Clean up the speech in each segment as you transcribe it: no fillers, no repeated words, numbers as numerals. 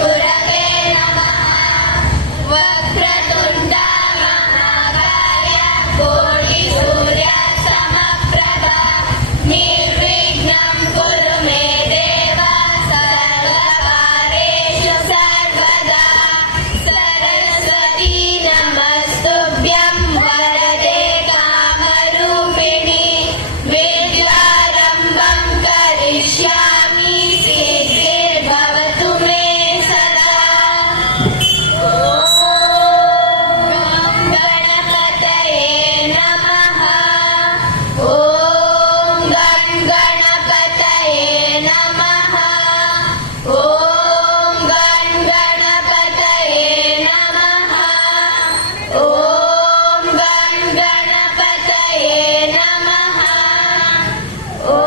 गुरवे नमः। वक्रतुण्ड महाकाय कोटि सूर्य समप्रभा निर्विघ्नं कुरु मे देव सर्वकार्येषु सर्वदा। सरस्वती नमस्तुभ्यं वरदे कामरूपिणि विद्यारम्भं करिष्यामि सिद्धिर्भवतु मे सदा। गणपतये नमः। ॐ गणपतये नमः। ॐ गणपतये नमः। ॐ गणपतये नमः। ॐ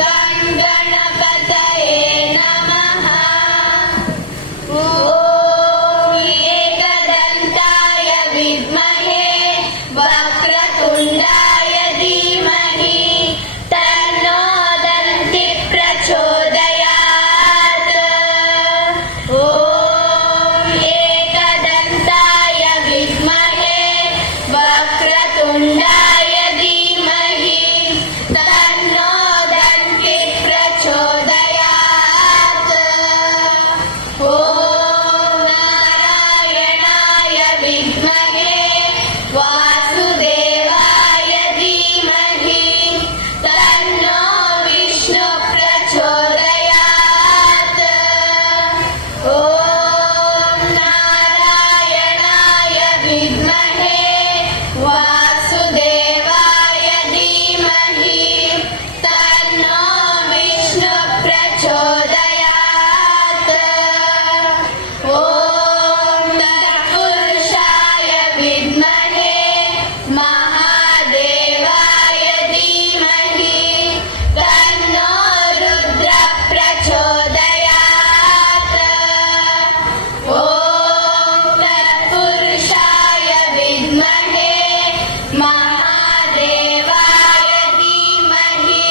गणपतये नमः। ॐ एकदन्ताय विद्महे वक्रतुण्डाय धीमहि तन्नो दन्ति प्रचोदयात्। ॐ एकदन्ताय विद्महे वक्रतुण्डाय धीमहि तन्नो दन्ति प्रचोदयात्। ॐ नारायणाय विद्महे वासुदेवाय धीमहि तन्नो विष्णु प्रचोदयात्। ॐ नारायणाय विद्महे वासुदेवाय धीमहि तन्नो विष्णु प्रचोदयात्। ॐ तत्पुरुषाय विद्महे महादेवाय धीमहि तन्नो रुद्र प्रचोदयात्। ॐ तत्पुरुषाय विद्महे महादेवाय धीमहि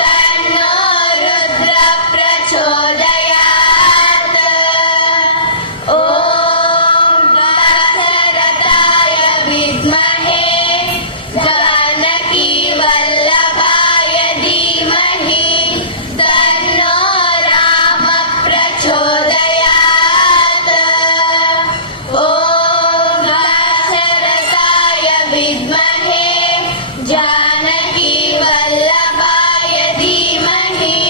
तन्नो रुद्र प्रचोदयात्। ॐ दाशरथाय विद्महे जानकी वल्लभाय धीमहि तन्नो राम प्रचोदयात्। ॐ दाशरथाय विद्महे जानकी वल्लभाय धीमहि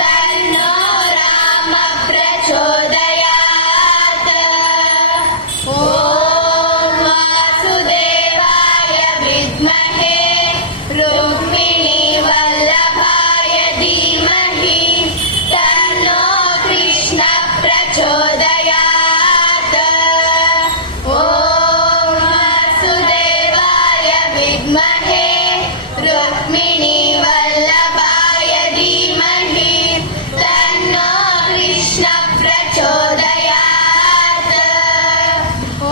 तन्नो राम प्रचोदयात्। ॐ वासुदेवाय विद्महे रुक्मिणी वल्लभाय धीमहि तन्नो कृष्ण प्रचोदयात्। ॐ वासुदेवाय विद्महे रुक्मिणी वल्लभाय धीमहि तन्नो कृष्ण प्रचोदयात्। ॐ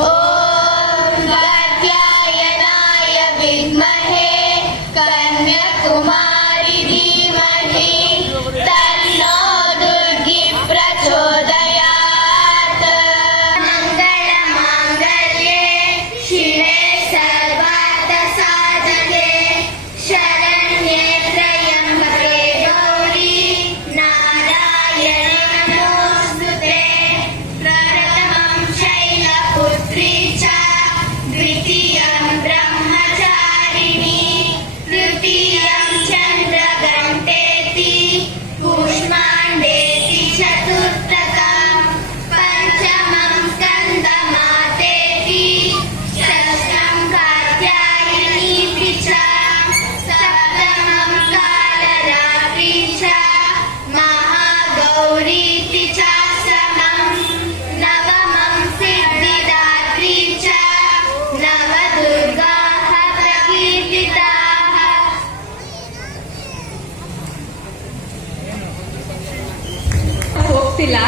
कात्यायनाय विद्महे कन्याकुमारी धीमहि तन्नो दुर्गी प्रचोदयात्। मङ्गलमाङ्गल्ये शिवे सर्वार्थसाधके शरण्ये त्र्यम्बके गौरी नारायणे नमोऽस्तुते। प्रथमं शैलपुत्री च द्वितीयं ब्रह्मचारिणी तृतीयं चन्द्रघण्टेति कूष्माण्डेति चतुर्थकं पञ्चमं स्कन्दमातेति षष्ठं कात्यायनीति च सप्तमं कालरात्रि च महागौरीति च समं नवमं सिद्धिदात्री च नवदुर्गाः प्रकीर्तिताः। ಹೋಗ್ತಿಲ್ಲ.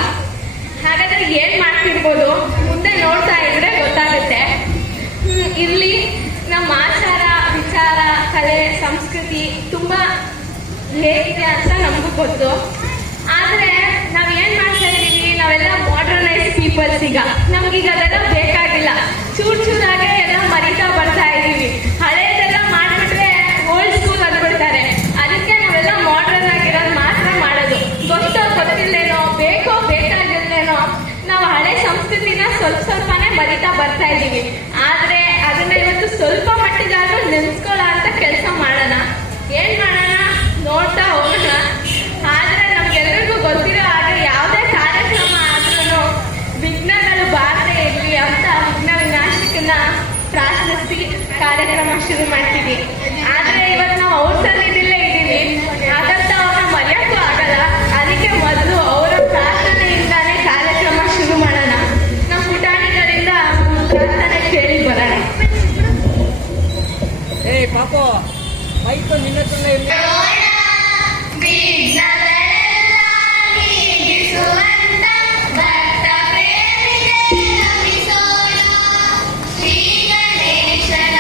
ಹಾಗಾದ್ರೆ ಏನ್ ಮಾಡ್ತಿರ್ಬೋದು ಮುಂದೆ ನೋಡ್ತಾ ಇದ್ರೆ ಗೊತ್ತಾಗುತ್ತೆ. ಇರ್ಲಿ, ನಮ್ಮ ಆಚಾರ ವಿಚಾರ ಕಲೆ ಸಂಸ್ಕೃತಿ ತುಂಬಾ ಹೇಗಿದೆ ಅಂತ ನಮಗೂ ಗೊತ್ತು. ಆದ್ರೆ ನಾವ್ ಏನ್ ಮಾಡ್ತಾ ಇದೀವಿ, ಇವತ್ತೀಗ. ನಮ್ಗೀಗ ಅದೆಲ್ಲ ಬೇಕಾಗಿಲ್ಲ. ಚೂರಾಗೆ ಎಲ್ಲ ಮರಿತಾ ಬರ್ತಾ ಇದೀವಿ. ಹಳೇದೆಲ್ಲ ಮಾಡ್ಬಿಟ್ರೆ ಓಲ್ಡ್ ಸ್ಕೂಲ್ ಅಂದ್ಬಿಡ್ತಾರೆ. ಅದಕ್ಕೆ ನಾವೆಲ್ಲ ಮಾಡರ್ನ್ ಆಗಿರೋದು ಮಾತ್ರ ಮಾಡೋದು. ಗೊತ್ತಿಲ್ಲೇನೋ, ಬೇಕಾಗಿಲ್ಲೇನೋ ನಾವು ಹಳೆ ಸಂಸ್ಕೃತಿನ ಸ್ವಲ್ಪನೇ ಮರಿತಾ ಬರ್ತಾ ಇದೀವಿ. ಆದ್ರೆ ಅದನ್ನ ಇವತ್ತು ಸ್ವಲ್ಪ ಮಟ್ಟಿಗಾದ್ರೂ ನೆನ್ಸ್ಕೊಳ್ಳೋ ಅಂತ ಕೆಲಸ ಮಾಡೋಣ. ಏನ್ ಮಾಡೋಣ ನೋಡ್ತಾ ಹೋಗೋಣ. ಆದ್ರೆ ನಮ್ಗೆಲ್ರಿಗೂ ಗೊತ್ತಿರೋ ಹಾಗೆ ಯಾವುದೇ ಕಾರ್ಯಕ್ರಮ ಆದ್ರೂ ವಿಘ್ನಗಳು ಬಾರದೆ ಇರಲಿ ಅಂತ ವಿಘ್ನ ವಿನಾಶಕನ ಪ್ರಾರ್ಥಿಸಿ ಕಾರ್ಯಕ್ರಮ ಶುರು ಮಾಡ್ತೀವಿ. ಆದ್ರೆ ಇವತ್ತು ನಾವು ಅವ್ರ ಸನ್ನಿಧಿಲ್ಲೇ ಇದ್ದೀವಿ. ಹಾಗಂತ ಅವ್ರನ್ನ ಮರೆಯೋಕ್ಕೂ ಆಗಲ್ಲ. ಅದಕ್ಕೆ ಮೊದಲು ಅವರ ಪ್ರಾರ್ಥನೆಯಿಂದಾನೇ ಕಾರ್ಯಕ್ರಮ ಶುರು ಮಾಡೋಣ. ನಮ್ಮ ಪುಟಾಣಿಗಳಿಂದ ಪ್ರಾರ್ಥನೆ ಕೇಳಿ ಬರೋಣ. ಏ ಪಾಪ ಮೈಕ್ ನಿನ್ನ ಹತ್ರನೇ ಇರ್ಲಿ. ವಿಘ್ನಗಳೆಲ್ಲ ನೀಗಿಸುವಂತ ಭಕ್ತ ಪ್ರೇಮಿಗೆ ನಮಿಸೋಣ. ಶ್ರೀ ಗಣೇಶನ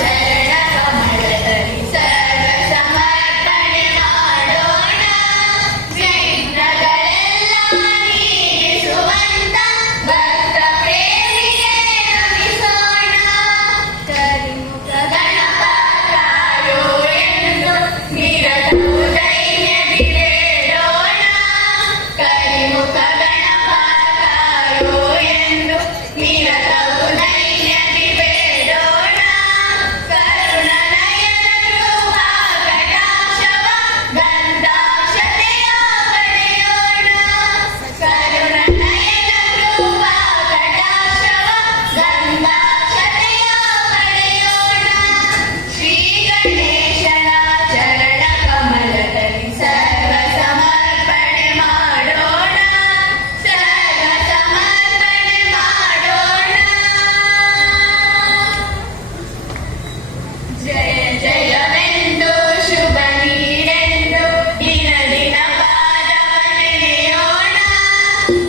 ಚರಣ ಕಮಲದಲ್ಲಿ ಸರ್ವ ಸಮರ್ಪಣೆ ಮಾಡೋಣ. ವಿಘ್ನಗಳೆಲ್ಲ ನೀಗಿಸುವಂತ ಭಕ್ತ ಪ್ರೇಮಿಗೆ ನಮಿಸೋಣ. ಕರಿಮುಖ ಗಣಪ ಕಾಯೋ ಎಂದು ನಿರತವು ದೈನ್ಯದಿ ಬೇಡೋಣ. ಕರಿಮುಖ ಗಣಪ ಕಾಯೋ ಎಂದು ನಿರತವು ದೈನ್ಯದಿ ಬೇಡೋಣ. ಕರುಣನಯನ ಕೃಪಾ ಕಟಾಕ್ಷವ ಗಂಧಾಕ್ಷತೆಯ ಪಡೆಯೋಣ. ಕರುಣನಯನ ಕೃಪಾ ಕಟಾಕ್ಷವ ಗಂಧಾಕ್ಷತೆಯ ಪಡೆಯೋಣ. ಶ್ರೀ ಗಣೇಶನ ಚರಣ ಕಮಲದಲ್ಲಿ ಸರ್ವ ಸಮರ್ಪಣೆ ಮಾಡೋಣ. ಸರ್ವ ಸಮರ್ಪಣೆ ಮಾಡೋಣ. ಜಯ ಜಯವೆಂದು ಶುಭ ನೀಡೆಂದು ದಿನ ದಿನ ಪಾದವನೆನೆಯೋಣ.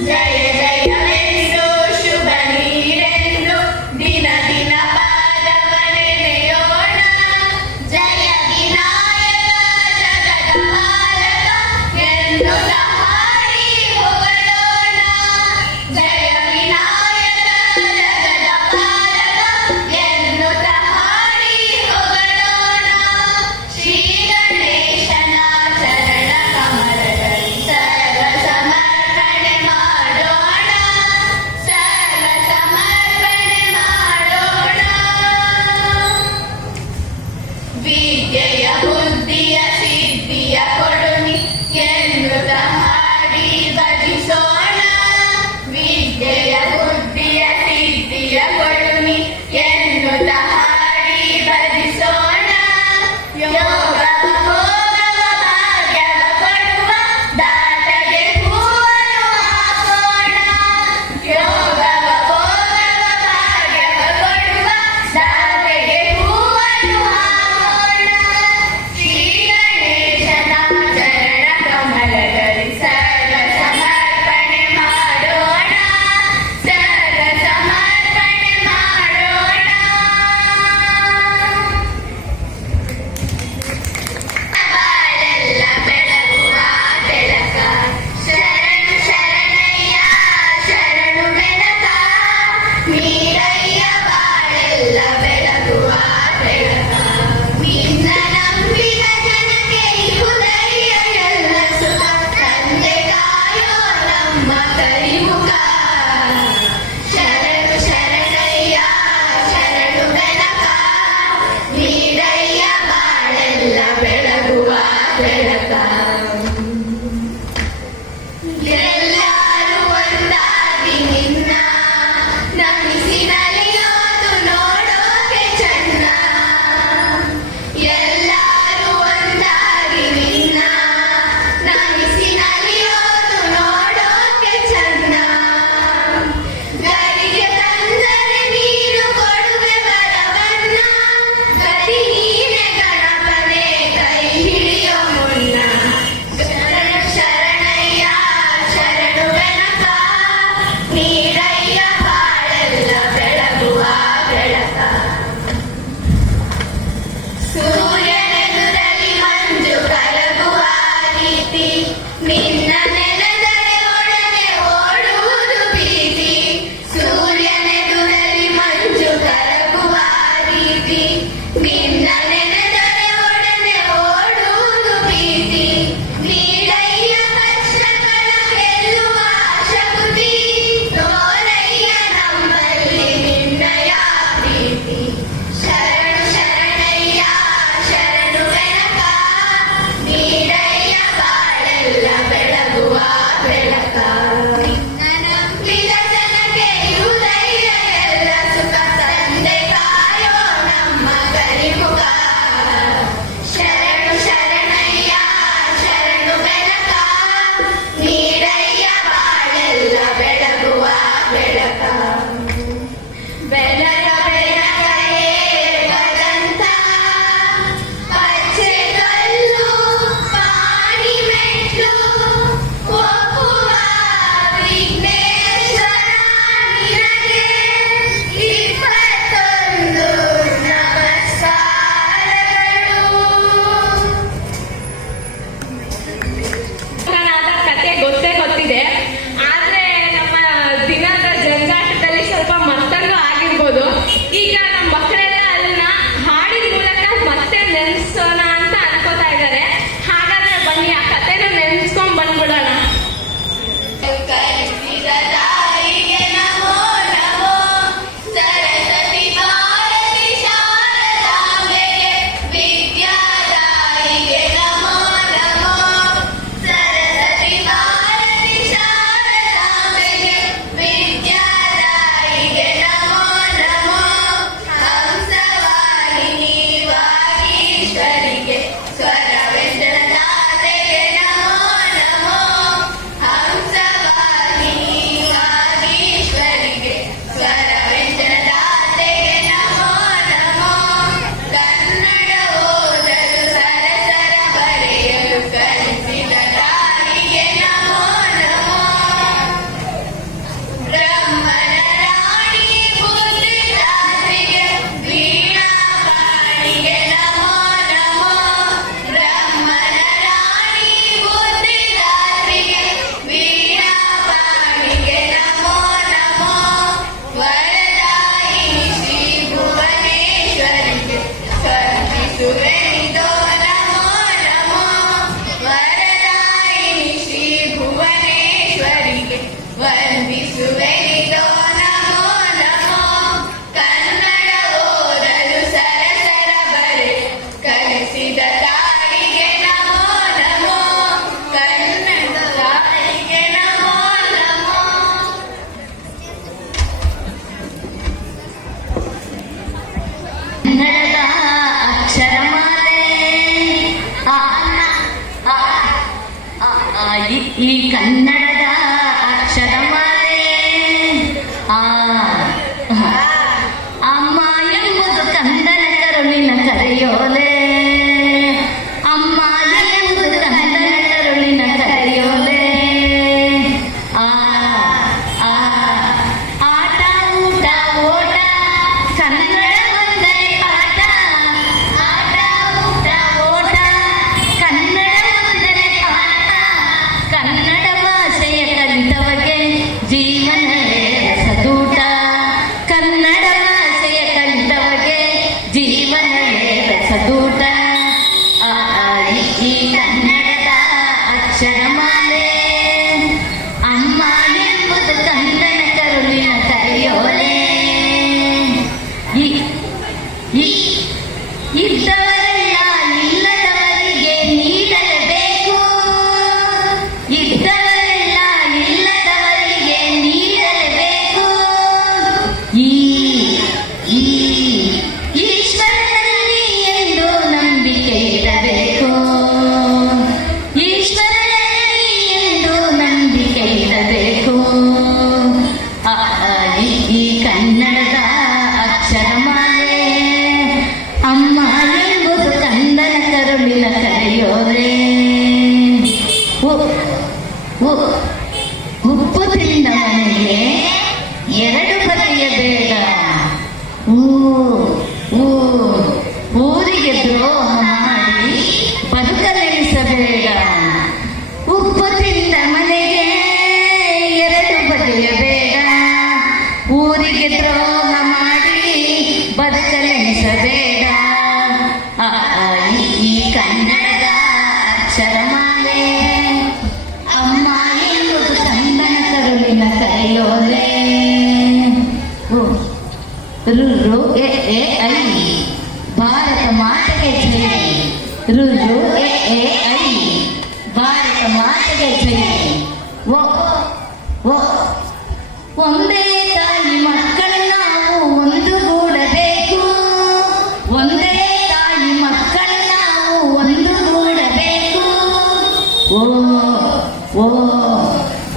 ಜಯ ಜಯವೆಂದು ಶುಭ ನೀಡೆಂದು ದಿನ ದಿನ ಪಾದವನೆನೆಯೋಣ. ಜಯ ವಿನಾಯಕ ಜಗದ ಪಾಲಕ ಎನ್ನುತ್ತ ಹಾಡಿ ಹೊಗಳೋಣ. ಜಯ ವಿನಾಯಕ ಜಗದ ಪಾಲಕ ಎನ್ನುತ್ತ ಹಾಡಿ ಹೊಗಳೋಣ. ಶ್ರೀ ಗಣೇಶನ ಚರಣ ಕಮಲದಲ್ಲಿ ಸರ್ವ ಸಮರ್ಪಣೆ ಮಾಡೋಣ. ಸರ್ವ ಸಮರ್ಪಣೆ ಮಾಡೋಣ. ವಿದ್ಯೆಯ ಬುದ್ಧಿಯ ಸಿದ್ಧಿಯ ಕೊಡುನಿ ಎನ್ನುತ್ತ ಹಾಡಿ ಭಜಿಸೋಣ. ವಿದ್ಯೆಯ ಬುದ್ಧಿಯ ಸಿದ್ಧಿಯ ಕೊಡುನಿ ಎನ್ನುತ್ತ ಹಾಡಿ ಭಜಿಸೋಣ. ಯೋಗವ ಭೋಗವ ಭಾಗ್ಯವ ಕೊಡುವ ದಾಟಗೆ ಹೂವನ್ನು ಹಾಕೋಣ. ಯೋಗವ ಭೋಗವ ಭಾಗ್ಯವ ಕೊಡುವ ದಾಟಗೆ ಹೂವನ್ನು ಹಾಕೋಣ. ಶ್ರೀ ಗಣೇಶನ ಚರಣ ಕಮಲದಲ್ಲಿ ಸರ್ವ ಸಮರ್ಪಣೆ ಮಾಡೋಣ. ಸರ್ವ ಸಮರ್ಪಣೆ ಮಾಡೋಣ. ಬಾಳೆಲ್ಲ ಬೆಳಗುವ ಬೆಳಕ ಶರಣು ಶರಣಯ್ಯ ಶರಣು ಬೆಳಕ. ನೀರಯ್ಯ ಬಾಳೆಲ್ಲ ಬೆಳಗುವ ಬೆಳಕ. ನಿನ್ನ ನಂಬಿದ ಜನಕ್ಕೆ ಇರುವುದಯ್ಯ ಎಲ್ಲ ಸುಖ. ತಂದೆ ಕಾಯೋ ನಮ್ಮ ಕರಿಮುಖ. ಶರಣು ಶರಣಯ್ಯ ಶರಣು ಬೆಳಕ. ನೀರಯ್ಯ ಬಾಳೆಲ್ಲ ಬೆಳಗುವ ಬೆಳಕ. ಎಲ್ಲರೂ ಒಂದಾಗಿ ನಿನ್ನ ನಮಿಸಿ ನಲಿಯೋದು ನೋಡೋಕೆ ಚೆನ್ನ. ಎಲ್ಲರೂ ಒಂದಾಗಿ ನಿನ್ನ ನಮಿಸಿ ನಲಿಯೋದು ನೋಡೋಕೆ ಚೆನ್ನ. ಕರೆಯೋಲೆ ರು ರು ಎ ಎ ಐ ಭಾರತ ಮಾತೆಗೆ ಜೈ ರು ರು ಎ ಎ ಐ ಭಾರತ ಮಾತೆಗೆ ಜೈ ಓ ಓ ಒಂದೇ ತಾಯಿ ಮಕ್ಕಳು ನಾವು ಒಂದುಗೂಡಬೇಕು ಒಂದೇ ತಾಯಿ ಮಕ್ಕಳು ನಾವು ಒಂದುಗೂಡಬೇಕು ಓ ಓ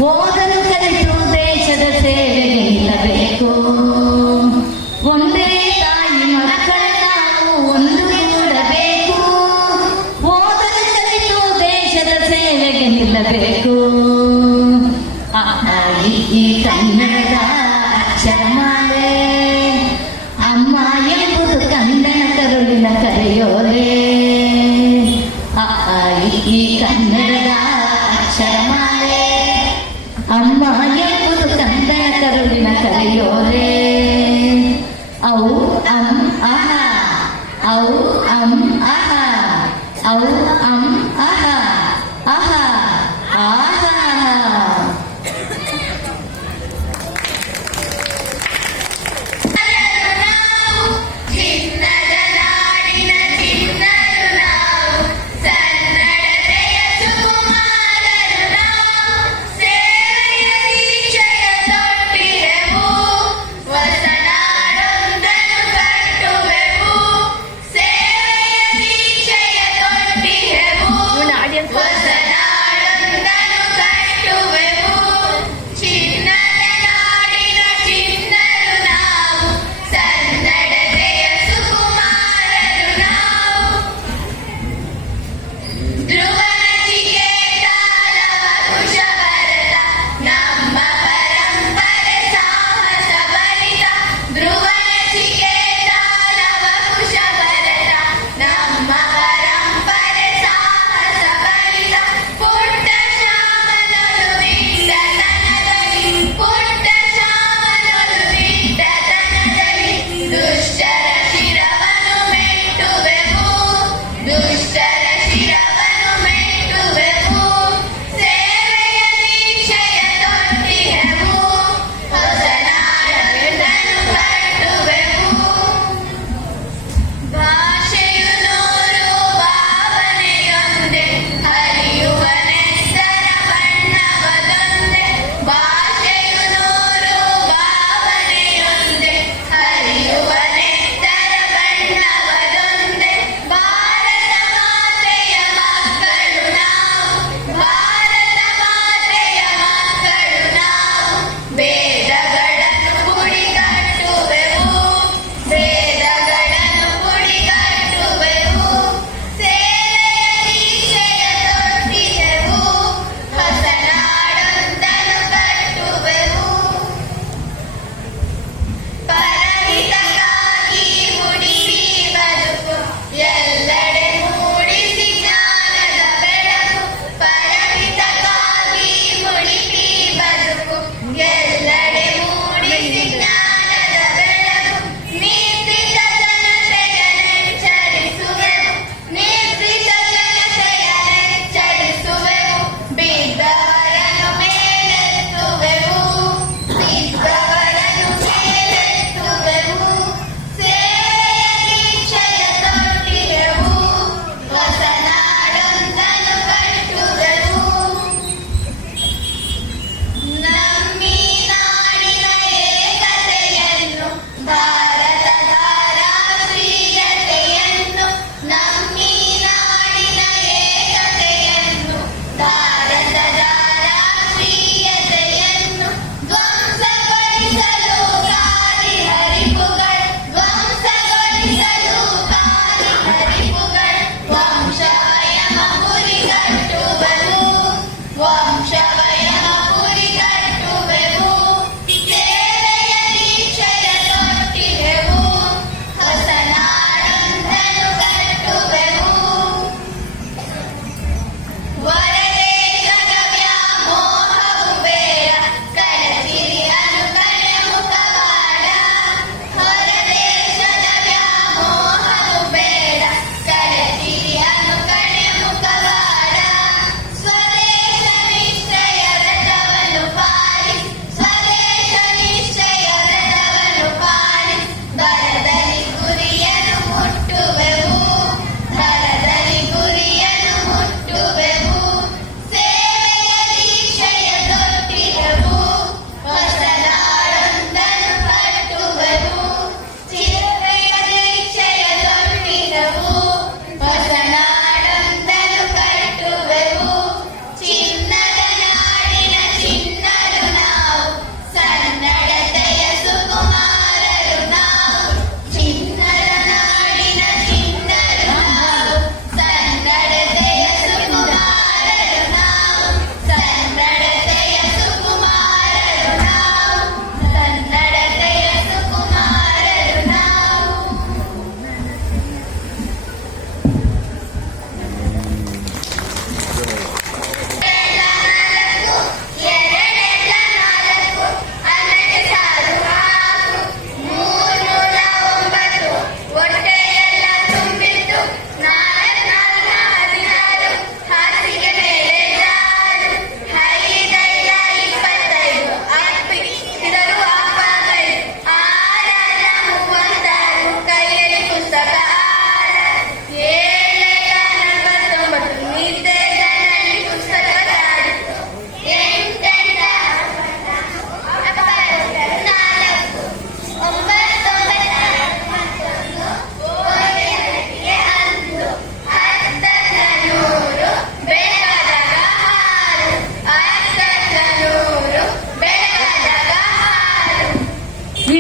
ಓದಲು ಕಲಿತು ದೇಶದ ಸೇವೆಗೆ ನಿಲ್ಲಬೇಕು ಒಂದೇ ತಾಯಿ ಮಕ್ಕಳು ನಾವು ಒಂದುಗೂಡಬೇಕು ಓದಲು ಕಲಿತು ದೇಶದ ಸೇವೆಗೆ ನಿಲ್ಲಬೇಕು ಈ ಕನ್ನಡದ ಅಕ್ಷರಮಾಲೆ ಅಮ್ಮ ಎಂಬುದು ಕಂದನ ಕರುಳಿನ ಕರೆಯೋಲೆ ಈ ಕನ್ನಡದ ಅಕ್ಷರಮಾಲೆ ಅಮ್ಮ ಎಂಬುದು ಕಂದನ ಕರುಳಿನ ಕರೆಯೋಲೆ ಔ ಅಂ ಅಹ ಔ ಅಂ ಅಹ ಔ ಅಂ ಅಹ ಅಹ ಆಹ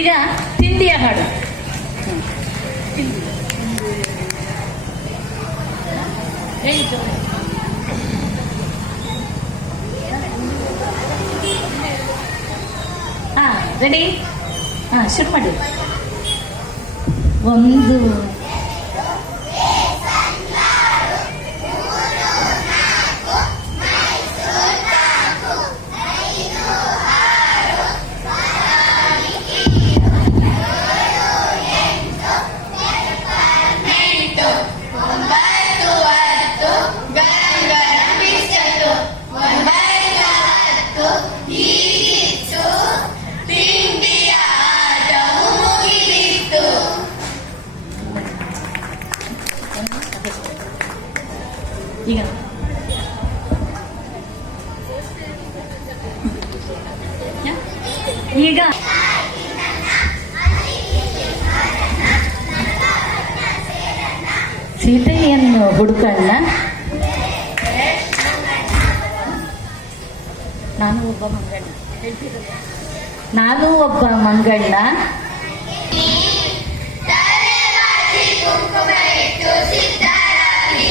ಈಗ ತಿಂಡಿಯ ಹಾಡು. ಹಾ, ರೆಡಿ? ಹಾ, ಶುರು ಮಾಡಿ. ಒಂದು ಎಂಟು ಒಂಬತ್ತು ಹತ್ತು ಗರಂ ಗರಂ ಬಿಸ್ಕತ್ತು ಒಂಬತ್ತು ಹತ್ತು ಹೀಗಿತ್ತು ತಿಂಡಿಯ ಆಟವು ಮುಗಿದಿತ್ತು. ಈಗ ಈಗ ಸೀತೆಯನ್ನು ಹುಡುಕಣ್ಣ, ನಾನು ಒಬ್ಬ ಮಂಗಣ್ಣ ತಲೆಬಾಚಿ ಕುಂಕುಮ ಇಟ್ಟು ಸಿದ್ಧರಾಗಿನಿ.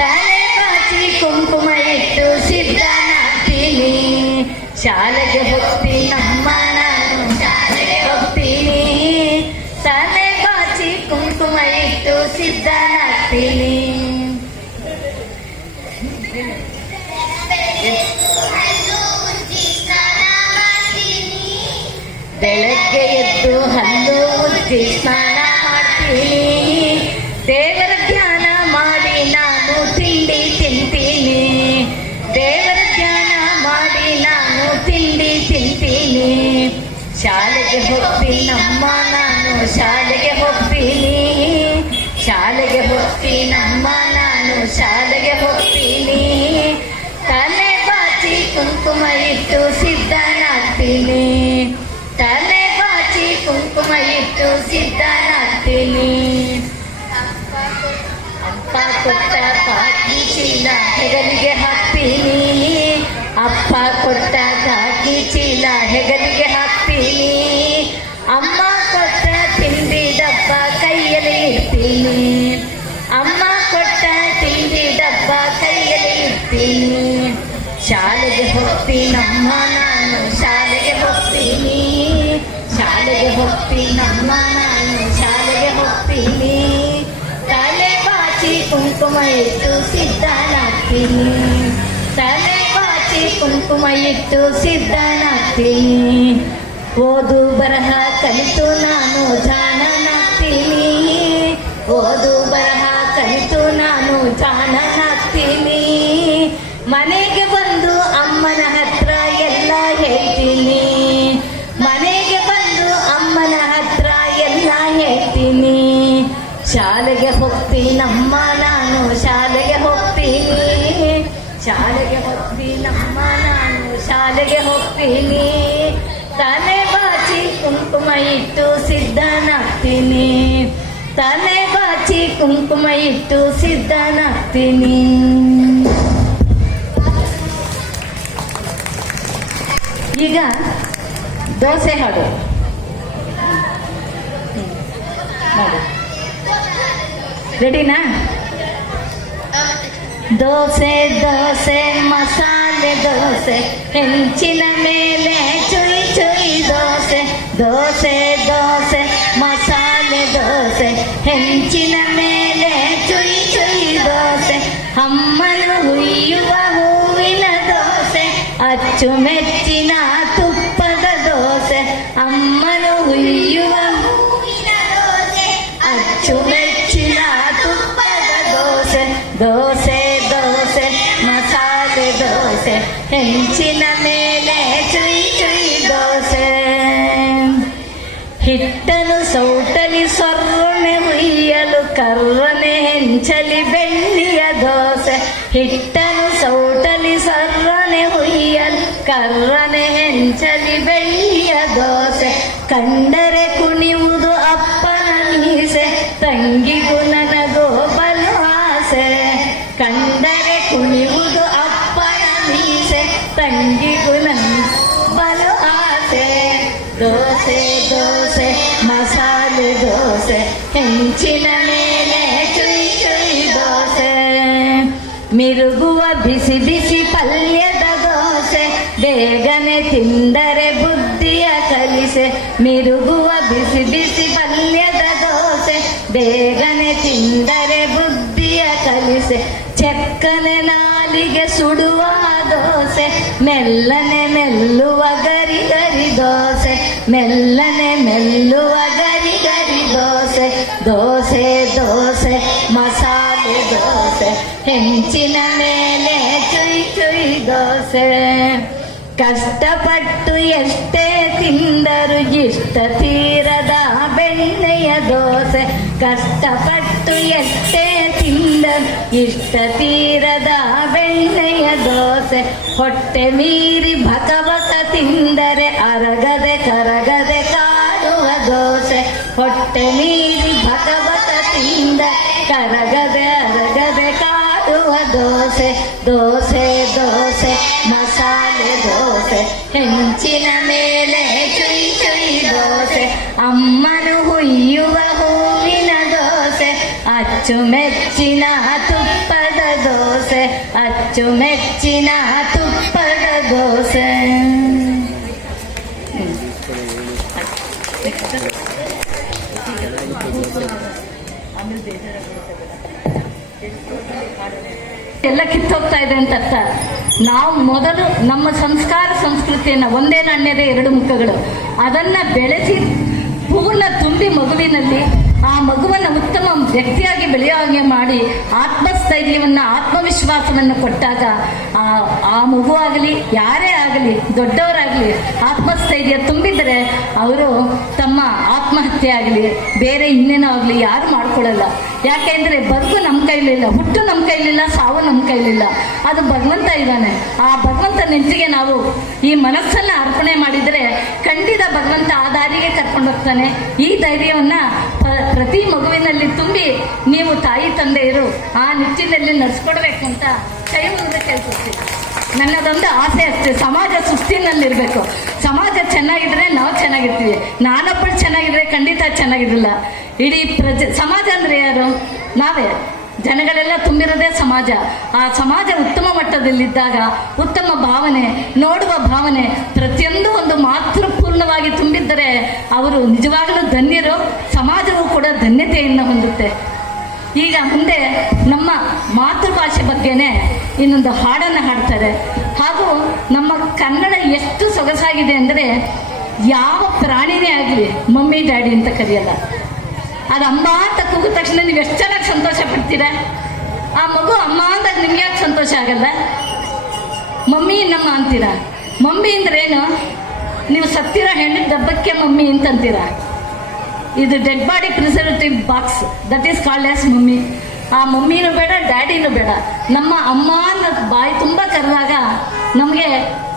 ತಲೆ ಬಾಚಿ ಕುಂಕುಮ ಇಟ್ಟು ಸಿದ್ಧನಾಗ್ತೀನಿ. ಶಾಲೆಗೆ ಹೋಗ್ತೀನಮ್ಮ ನಾನು, ಶಾಲೆಗೆ ಹೋಗ್ತೀನಿ. ತಲೆ ಬಾಚಿ ಕುಂಕುಮ ಇಟ್ಟು ಸಿದ್ಧನಾಗ್ತೀನಿ. ಹಲ್ಲು ಉಜ್ಜಿ ಸ್ನಾನ ಮಾಡ್ತೀನಿ. ಬೆಳಗ್ಗೆ ಎದ್ದು ಹಲ್ಲು ಉಜ್ಜಿ ಸ್ನಾನ ಮಾಡ್ತೀನಿ. ದೇವರ ಧ್ಯಾನ ಮಾಡಿ ನಾನು ತಿಂಡಿ ತಿಂತೀನಿ. ದೇವರ ಧ್ಯಾನ ಮಾಡಿ ನಾನು ತಿಂಡಿ ತಿಂತೀನಿ. ಶಾಲೆಗೆ ಹೋಗ್ತೀನಮ್ಮ ನಾನು, ಶಾಲೆಗೆ ಹೋಗ್ತೀನಿ. ಶಾಲೆಗೆ ಹೋಗ್ತೀನಮ್ಮ ನಾನು, ಶಾಲೆಗೆ ಹೋಗ್ತೀನಿ. ತಲೆ ಬಾಚಿ ಕುಂಕುಮ ಇಟ್ಟು ಸಿದ್ಧನಾಗ್ತೀನಿ. ತಲೆ ಬಾಚಿ ಕುಂಕುಮ ಇಟ್ಟು ಸಿದ್ಧನಾಗ್ತೀನಿ. ಅಪ್ಪ ಕೊಟ್ಟ ಕಾಕಿ ಚೀಲ ಹೆಗಲಿಗೆ ಹಾಕ್ತೀನಿ. ಅಪ್ಪ ಕೊಟ್ಟ ಕಾಕಿ ಚೀಲ ಹೆಗಲಿಗೆ ಹಾಕ್ತೀನಿ. ಅಮ್ಮ ಕೊಟ್ಟ ತಿಂಡಿ ಡಬ್ಬ ಕೈಯಲ್ಲಿ ಇಡ್ತೀನಿ. ಅಮ್ಮ ಕೊಟ್ಟ ತಿಂಡಿ ಡಬ್ಬ ಕೈಯಲ್ಲಿ ಇಡ್ತೀನಿ. ಶಾಲೆಗೆ ಹೋಗ್ತೀನಮ್ಮ ನಾನು, ಶಾಲೆಗೆ ಹೋಗ್ತೀನಿ. ಶಾಲೆಗೆ ಹೋಗ್ತೀನಮ್ಮ ನಾನು, ಶಾಲೆಗೆ ಹೋಗ್ತೀನಿ. ತಲೆ ಬಾಚಿ ಕುಂಕುಮ ಇಟ್ಟು ಸಿದ್ಧನಾಗ್ತೀನಿ. ತಲೆ ಬಾಚಿ ಕುಂಕುಮ ಇಟ್ಟು ಸಿದ್ಧನಾಗ್ತೀನಿ. ಓದು ಬರಹ ಕಲಿತು ನಾನು ಜಾಣನಾಗ್ತೀನಿ. ಓದು ಬರಹ ಕಲಿತು ನಾನು ಜಾಣನಾಗ್ತೀನಿ. ಮನೆಗೆ ಬಂದು ಅಮ್ಮನ ಹತ್ರ ಎಲ್ಲ ಹೇಳ್ತೀನಿ. ಮನೆಗೆ ಬಂದು ಅಮ್ಮನ ಹತ್ರ ಎಲ್ಲ ಹೇಳ್ತೀನಿ. ಶಾಲೆಗೆ ಹೋಗ್ತೀನಮ್ಮ ನಾನು, ಶಾಲೆಗೆ ಹೋಗ್ತೀನಿ. ಶಾಲೆಗೆ ಹೋಗ್ತೀನಮ್ಮ ನಾನು, ಶಾಲೆಗೆ ಹೋಗ್ತೀನಿ. ತಲೆ ಬಾಚಿ ಕುಂಕುಮ ಇಟ್ಟು ಸಿದ್ಧನಾಗ್ತೀನಿ. ತಲೆ ಬಾಚಿ ಕುಂಕುಮ ಇಟ್ಟು ಸಿದ್ಧನಾಗ್ತೀನಿ. ಈಗ ದೋಸೆ ಹಾಡು ಮಾಡಿ. ರೆಡಿನಾ? ದೋಸೆ ದೋಸೆ ಮಸಾಲೆ ದೋಸೆ, ಹೆಂಚಿನ ಮೇಲೆ ಚುಯಿ ಚುಯಿ ದೋಸೆ. ದೋಸೆ ದೋಸೆ ಮಸಾಲೆ ದೋಸೆ, ಹೆಂಚಿನ ಮೇಲೆ ಚುಯಿ ಚುಯಿ ದೋಸೆ. ಅಮ್ಮನು ಹುಯ್ಯುವ ಹೂವಿನ ದೋಸೆ, ಅಚ್ಚುಮೆಚ್ಚಿನ ತುಪ್ಪದ ದೋಸೆ. ಅಮ್ಮನು ಹುಯ್ಯುವ ಹೂವಿನ ದೋಸೆ ಅಚ್ಚುಮೆಚ್ಚಿನ ತುಪ್ಪದ ದೋಸೆ. ದೋಸೆ ದೋಸೆ ಮಸಾಲೆ ದೋಸೆ, ಹೆಂಚಿನ ಮೇಲೆ ಚುಯಿ ಚುಯಿ ದೋಸೆ. ಹಿಟ್ಟನು ಸೌಟಲಿ ಸೊರ್ರನೆ ಹುಯ್ಯಲು ಕರ್ರನೆ ಹೆಂಚಲಿ ಬೆಳ್ಳಿಯ ದೋಸೆ. ಹಿಟ್ಟನು ಸೌಟಲಿ ಸೊರ್ರನೆ ಹುಯ್ಯಲು ಕರ್ರನೆ ಹೆಂಚಲಿ ಬೆಳ್ಳಿಯ ದೋಸೆ. ಕಂಡರೆ ಕುಣಿಯುವುದು ಅಪ್ಪನ ಮೀಸೆ, ತಂಗಿಗೂ ನನಗೋ ಬಲು ಆಸೆ. ಕಂಡರೆ ಕುಣಿಯುವುದು ಅಪ್ಪನ ಮೀಸೆ, ತಂಗಿಗೂ ನನ್ನ ಬಲು ಆಸೆ. ದೋಸೆ ಮಸಾಲೆ ದೋಸೆ ಹೆಂಚಿನ ಮೇಲೆ ಚುಯ್ ಚುಯ್ ದೋಸೆ ಮಿರುಗುವ ಬಿಸಿ ಬಿಸಿ ಪಲ್ಯದ ದೋಸೆ ಬೇಗನೆ ತಿಂದರೆ ಬುದ್ಧಿಯ ಕಲಿಸೆ ಮಿರುಗುವ ಬಿಸಿ ಬಿಸಿ ಪಲ್ಯದ ದೋಸೆ ಬೇಗನೆ ತಿಂದರೆ ಬುದ್ಧಿಯ ಕಲಿಸೆ ಚೆಕ್ಕನೆ ನಾಲಿಗೆ ಸುಡುವ ದೋಸೆ ಮೆಲ್ಲನೆ ಮೆಲ್ಲುವ ಗರಿ ಗರಿ ದೋಸೆ ಮೆಲ್ಲನೆ ಮೆಲ್ಲುವ ಗರಿ ಗರಿ ದೋಸೆ ದೋಸೆ ದೋಸೆ ಮಸಾಲೆ ದೋಸೆ ಹೆಂಚಿನ ಮೇಲೆ ಚುಯ್ ಚುಯ್ ದೋಸೆ ಕಷ್ಟಪಟ್ಟು ಎಷ್ಟೇ ತಿಂದರು ಇಷ್ಟ ತೀರದ ಬೆಣ್ಣೆಯ ದೋಸೆ ಕಷ್ಟಪಟ್ಟು ಎಷ್ಟೇ ತಿಂದರು ಇಷ್ಟ ತೀರದ ಬೆಣ್ಣೆಯ ದೋಸೆ ಹೊಟ್ಟೆ ಮೀರಿ ಭಕಭಕ ತಿಂದರೆ ಅರಗದೆ ಕರಗದೆ ಕಾಡುವ ದೋಸೆ ಹೊಟ್ಟೆ ಮೀರಿ ಭಕಭಕ ತಿಂದರೆ ಕರಗದೆ ಅರಗದೆ ಕಾಡುವ ದೋಸೆ ದೋಸೆ ದೋಸೆ ಮಸಾಲೆ ದೋಸೆ ಹೆಂಚಿನ ಮೇಲೆ ಚುಯ್ ಚುಯ್ ದೋಸೆ ಅಮ್ಮನು ಹುಯ್ಯುವ ಹೂವಿನ ದೋಸೆ ಅಚ್ಚುಮೆಚ್ಚಿನ ತುಪ್ಪದ ದೋಸೆ ಅಚ್ಚುಮೆಚ್ಚಿನ ತುಪ್ಪದ ದೋಸೆ ಎಲ್ಲ ಕಿತ್ತೋಗ್ತಾ ಇದೆ ಅಂತ ಅರ್ಥ. ನಾವು ಮೊದಲು ನಮ್ಮ ಸಂಸ್ಕಾರ ಸಂಸ್ಕೃತಿಯನ್ನು ಒಂದೇ ನಾಣ್ಯದ ಎರಡು ಮುಖಗಳು ಅದನ್ನ ಬೆಳೆಸಿ ಪೂರ್ಣ ತುಂಬಿ ಮಗುವಿನಲ್ಲಿ ಆ ಮಗುವನ್ನು ಉತ್ತಮ ವ್ಯಕ್ತಿಯಾಗಿ ಬೆಳೆಯೋ ಹಾಗೆ ಮಾಡಿ ಆತ್ಮಸ್ಥೈರ್ಯವನ್ನು ಆತ್ಮವಿಶ್ವಾಸವನ್ನು ಕೊಟ್ಟಾಗ ಆ ಮಗು ಆಗಲಿ ಯಾರೇ ಆಗಲಿ ದೊಡ್ಡವರಾಗಲಿ ಆತ್ಮಸ್ಥೈರ್ಯ ತುಂಬಿದರೆ ಅವರು ತಮ್ಮ ಆತ್ಮಹತ್ಯೆ ಆಗಲಿ ಬೇರೆ ಇನ್ನೇನೋ ಆಗಲಿ ಯಾರು ಮಾಡ್ಕೊಳ್ಳಲ್ಲ. ಯಾಕೆಂದ್ರೆ ಬದುಕು ನಮ್ಮ ಕೈಲಿಲ್ಲ, ಹುಟ್ಟು ನಮ್ಮ ಕೈಲಿಲ್ಲ, ಸಾವು ನಮ್ಮ ಕೈಲಿಲ್ಲ. ಅದು ಭಗವಂತ ಇದ್ದಾನೆ. ಆ ಭಗವಂತ ನೆಂಚಿಗೆ ನಾವು ಈ ಮನಸ್ಸನ್ನ ಅರ್ಪಣೆ ಮಾಡಿದರೆ ಖಂಡಿತ ಭಗವಂತ ಆ ದಾರಿಗೆ ಕರ್ಕೊಂಡು ಹೋಗ್ತಾನೆ. ಈ ಧೈರ್ಯವನ್ನ ಪ್ರತಿ ಮಗುವಿನಲ್ಲಿ ತುಂಬಿ ನೀವು ತಾಯಿ ತಂದೆಯರು ಆ ನಿಟ್ಟಿನಲ್ಲಿ ನಡೆಸ್ಕೊಡ್ಬೇಕು ಅಂತ ಕೈ ಮುಗಿದು ಕೇಳ್ಕೊಡ್ತೀವಿ. ನನ್ನದೊಂದು ಆಸೆ ಅಷ್ಟೇ, ಸಮಾಜ ಸುಸ್ಥಿನಲ್ಲಿರ್ಬೇಕು. ಸಮಾಜ ಚೆನ್ನಾಗಿದ್ರೆ ನಾವು ಚೆನ್ನಾಗಿರ್ತೀವಿ. ನಾನೊಬ್ಬಳು ಚೆನ್ನಾಗಿದ್ರೆ ಖಂಡಿತ ಚೆನ್ನಾಗಿರಲಿಲ್ಲ. ಇಡೀ ಸಮಾಜ ಅಂದ್ರೆ ಯಾರು? ನಾವೇ. ಜನಗಳೆಲ್ಲ ತುಂಬಿರೋದೇ ಸಮಾಜ. ಆ ಸಮಾಜ ಉತ್ತಮ ಮಟ್ಟದಲ್ಲಿದ್ದಾಗ ಉತ್ತಮ ಭಾವನೆ, ನೋಡುವ ಭಾವನೆ ಪ್ರತಿಯೊಂದು ಒಂದು ಮಾತೃಪೂರ್ಣವಾಗಿ ತುಂಬಿದ್ದರೆ ಅವರು ನಿಜವಾಗಲೂ ಧನ್ಯರು. ಸಮಾಜವೂ ಕೂಡ ಧನ್ಯತೆಯನ್ನು ಹೊಂದುತ್ತೆ. ಈಗ ಮುಂದೆ ನಮ್ಮ ಮಾತೃಭಾಷೆ ಬಗ್ಗೆನೇ ಇನ್ನೊಂದು ಹಾಡನ್ನು ಹಾಡ್ತಾರೆ. ಹಾಗೂ ನಮ್ಮ ಕನ್ನಡ ಎಷ್ಟು ಸೊಗಸಾಗಿದೆ ಅಂದರೆ ಯಾವ ಪ್ರಾಣಿನೇ ಆಗಲಿ ಮಮ್ಮಿ ಡ್ಯಾಡಿ ಅಂತ ಕರೆಯಲ್ಲ. ಅದು ಅಮ್ಮ ಅಂತ ಕೂಗಿದ ತಕ್ಷಣ ನೀವು ಎಷ್ಟು ಚೆನ್ನಾಗಿ ಸಂತೋಷ ಪಡ್ತೀರಾ. ಆ ಮಗು ಅಮ್ಮ ಅಂದಾಗ ನಿಮ್ಗೆ ಯಾಕೆ ಸಂತೋಷ ಆಗಲ್ಲ? ಮಮ್ಮಿ ನಮ್ಮ ಅಂತೀರಾ. ಮಮ್ಮಿ ಅಂದ್ರೆ ಏನು? ನೀವು ಸತ್ತಿರೋ ಹೆಣ್ಣಿನ ಡಬ್ಬಕ್ಕೆ ಮಮ್ಮಿ ಅಂತಂತೀರಾ. ಇದು dead body preservative box, that is called as mummy. ಆ ಮಮ್ಮಿನೂ ಬೇಡ, ಡ್ಯಾಡಿನೂ ಬೇಡ. ನಮ್ಮ ಅಮ್ಮ ಅನ್ನೋ ಬಾಯಿ ತುಂಬ ಕರೆದಾಗ ನಮಗೆ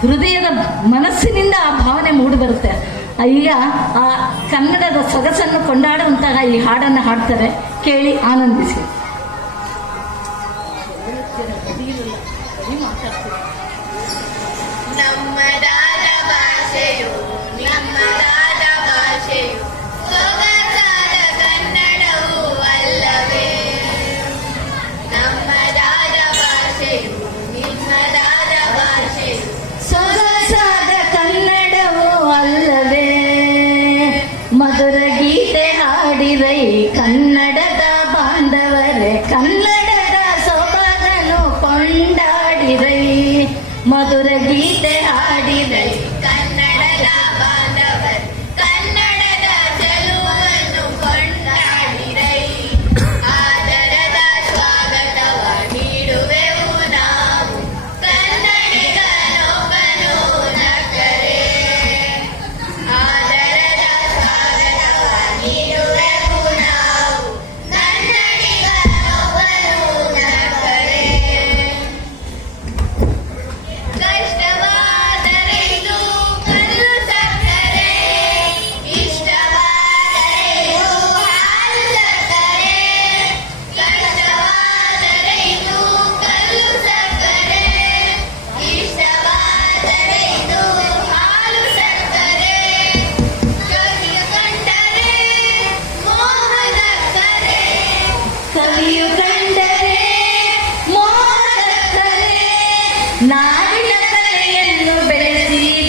ಹೃದಯದ ಮನಸ್ಸಿನಿಂದ ಆ ಭಾವನೆ ಮೂಡಿ ಬರುತ್ತೆ. ಈಗ ಆ ಕನ್ನಡದ ಸೊಗಸನ್ನು ಕೊಂಡಾಡುವಂತಹ ಈ ಹಾಡನ್ನು ಹಾಡ್ತಾರೆ, ಕೇಳಿ ಆನಂದಿಸಿ.